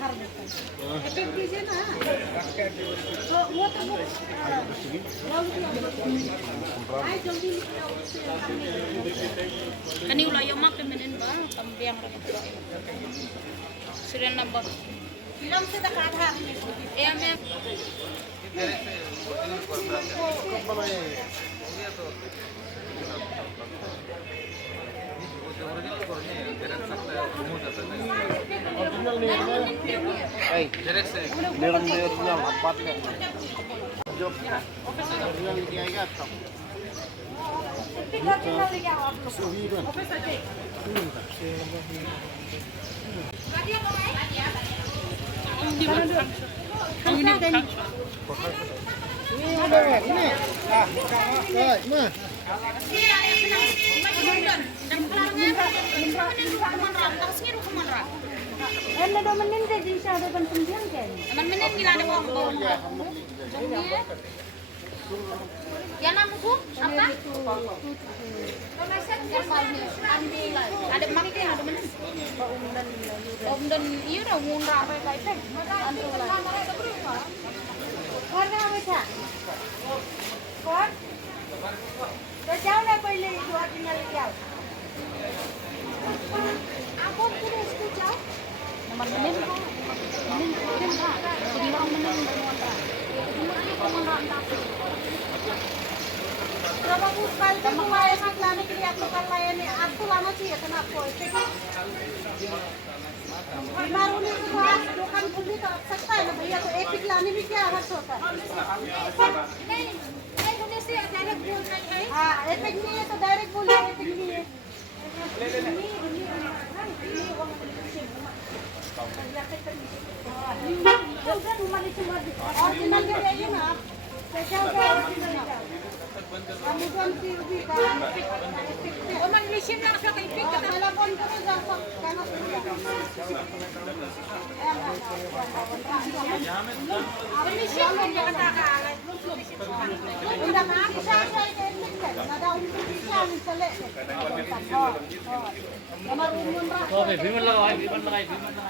Kani ulah yo mak menen ba kambiang ra ito. Sudah nambah. Bilang sa dakata. Me. Meron din original, apat na. Job. Original ni Kaya Gato. Ano daw manin din siya daw ban pembiang kan. Menin gila ada wong. Ya namuku apa? Ada makin ada mana? Om dan iya dah murah apa itu? Warna apa sih? Kor? Kau nak pilih dua tinggal jauh. Aku pun suka jauh. Menin ko. Menin ka. Sige lang menin mo ka. Berapa bulan kamu main lama kiri aku kan layani aku lama sih ya kenapa? बार उन्हें तो आज दुकान खुली तो अब सकता है ना भैया तो एक पिक लाने में क्या हर्ष होता है नहीं नहीं होने से डायरेक्ट बोल रहे हैं हाँ एक पिक नहीं है तो डायरेक्ट बोल रहे हैं पिक नहीं है ओरिजिनल के चाहिए ना आप कैसा होगा ओरिजिनल का Kemudian TV kan, Oman mission lang sa kay pick ka. telepon ko rin sa kanot niya. Mission mo niya katakaalan. Unda na ako sa nada umpisa ni sale. Marunong ra. Okay, biman lang ay, biman lang ay, biman lang ay.